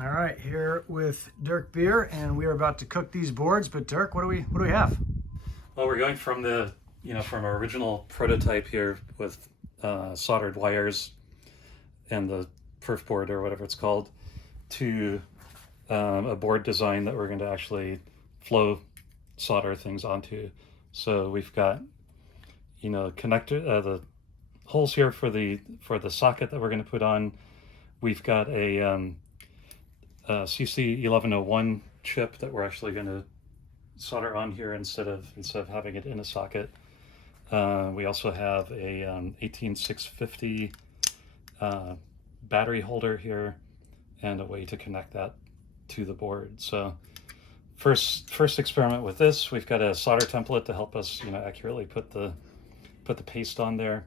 All right, here with Dirk Beer, and we are about to cook these boards. But Dirk, what do we have? Well, we're going from from our original prototype here with soldered wires and the perf board or whatever it's called to a board design that we're going to actually flow solder things onto. So we've got connector the holes here for the socket that we're going to put on. We've got a CC1101 chip that we're actually going to solder on here instead of having it in a socket. We also have a 18650 battery holder here and a way to connect that to the board. So first experiment with this, we've got a solder template to help us accurately put the paste on there,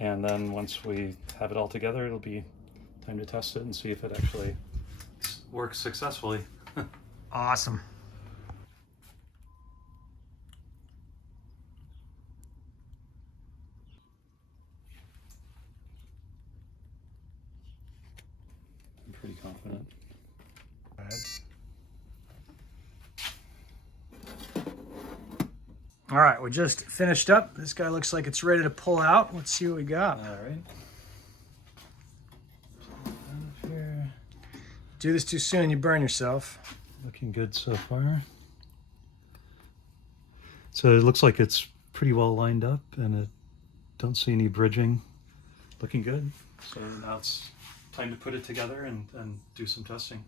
and then once we have it all together, it'll be time to test it and see if it actually works successfully. Awesome. I'm pretty confident. All right, we just finished up. This guy looks like it's ready to pull out. Let's see what we got. All right. Here. Do this too soon, you burn yourself. Looking good so far. So it looks like it's pretty well lined up, and I don't see any bridging. Looking good. So now it's time to put it together and do some testing.